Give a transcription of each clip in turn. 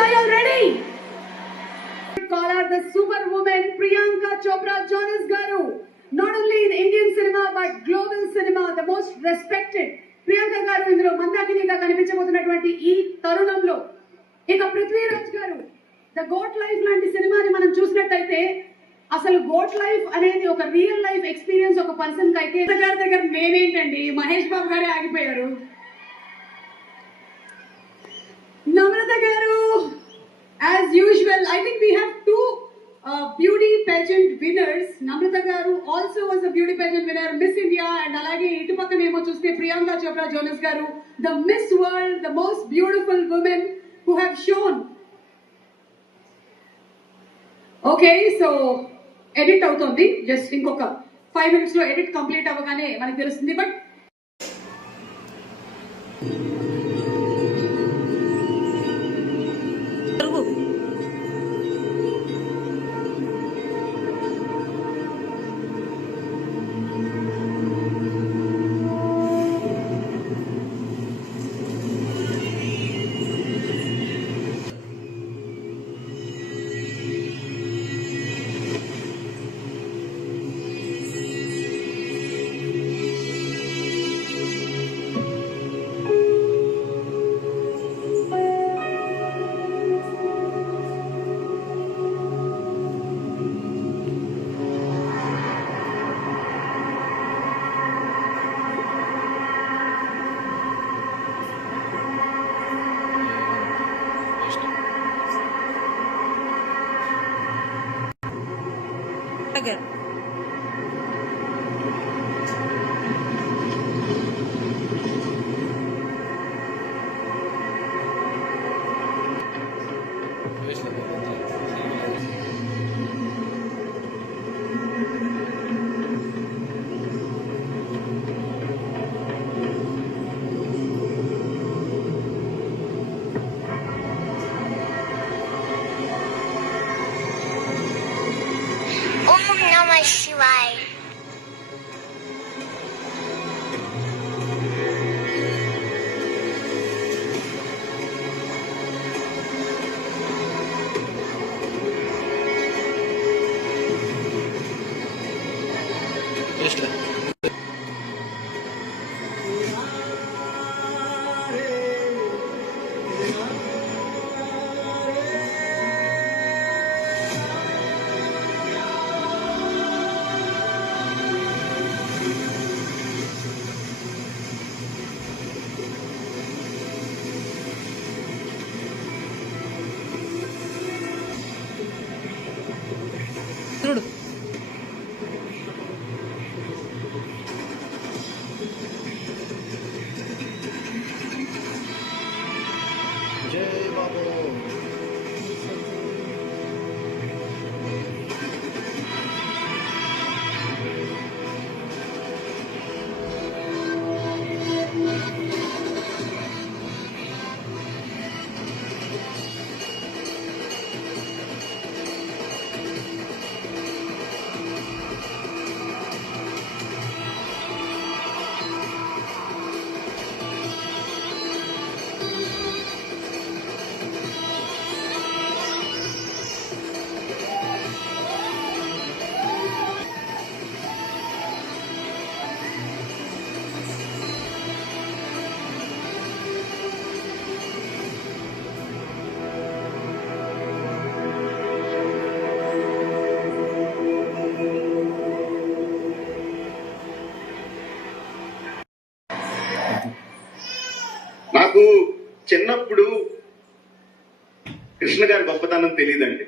are you ready? Call her the superwoman Priyanka Chopra Jonas garu. Not only in Indian cinema but global cinema, the most respected. Priyanka garu ఇందులో మందాకినిగా కనిపించబోతున్నటువంటి ఈ తరుణంలో ఇక పృథ్వీరాజ్ గారు the goat life లాంటి సినిమాని మనం చూసినట్టయితే అసలు గోట్ లైఫ్ అనేది ఒక రియల్ లైఫ్ ఎక్స్పీరియన్స్ ఒక పర్సన్ కి అయితే గారి దగ్గర మేమేంటండి మహేష్ బాబు గారే ఆగిపోయారు. నమ్రత గారు, as usual, I think we have two beauty pageant winners. Namrata garu also was a beauty pageant winner, Miss India, and alage itu pakkana emo chuste Priyanka Chopra Jonas garu, the Miss World, the most beautiful women who have shown. Okay, so edit avutundi, just inkoka 5 minutes lo edit complete avagane manaku telustundi. But again. Shivai. చూడు జై బాబు. నాకు చిన్నప్పుడు కృష్ణ గారి గొప్పతనం తెలియదండి.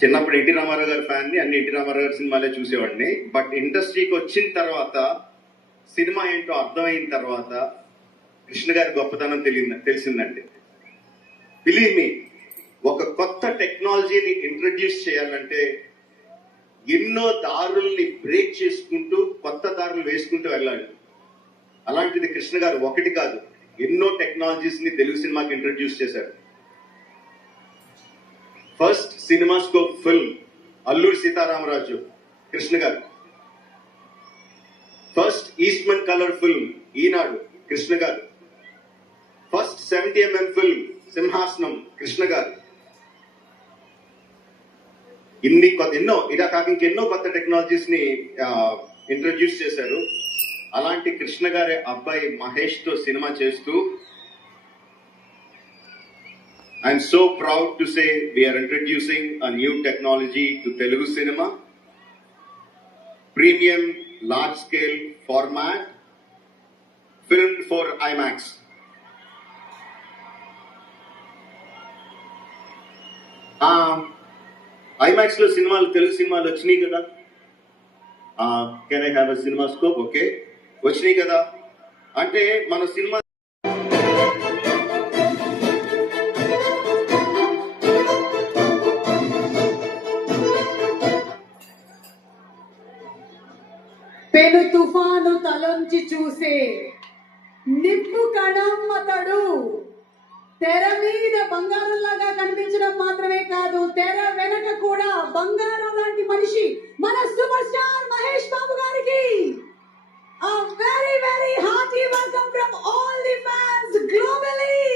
చిన్నప్పుడు NT Ramarao గారి ఫ్యాన్ని, అన్ని ఎన్టీ రామారావు గారి సినిమాలే చూసేవాడిని. బట్ ఇండస్ట్రీకి వచ్చిన తర్వాత, సినిమా ఏంటో అర్థమైన తర్వాత కృష్ణ గారి గొప్పతనం తెలిసిందండి. బిలీవ్ మీ, ఒక కొత్త టెక్నాలజీని ఇంట్రడ్యూస్ చేయాలంటే ఎన్నో దారుల్ని బ్రేక్ చేసుకుంటూ కొత్త దారులు వేసుకుంటూ వెళ్ళాలి. అలాంటిది కృష్ణ గారు ఒకటి కాదు, ఎన్నో టెక్నాలజీస్ ని తెలుగు సినిమాకి ఇంట్రడ్యూస్ చేశారు. First CinemaScope film Alluri Sitaramaraju Krishna గారు. ఫస్ట్ ఈస్ట్మన్ కలర్ ఫిల్మ్ ఈనాడు కృష్ణ గారు. ఫస్ట్ 70mm ఫిల్మ్ సింహాసనం కృష్ణ గారు ఎన్నో ఇలా కాక ఇంకెన్నో కొత్త టెక్నాలజీస్ ని ఇంట్రడ్యూస్ చేశారు. అలాంటి కృష్ణ గారి అబ్బాయి మహేష్ తో సినిమా చేస్తూ I'm so proud to say we're introducing a new technology to Telugu cinema. Premium large scale format filmed for IMAX. IMAX లో సినిమాలు తెలుగు సినిమాలు వచ్చినాయి కదా. Can I have a cinema scope? Okay, వచ్చినాయి కదా. అంటే మన సినిమా పెను తుఫాను తలొంచి చూసే నిప్పు కణమ్మతడు. తెర మీద బంగారంలాగా కనిపించడం మాత్రమే కాదు, తెర వెనక కూడా బంగారం లాంటి మనిషి మన సూపర్ స్టార్ మహేష్ బాబు గారికి a very hearty welcome from all the fans globally.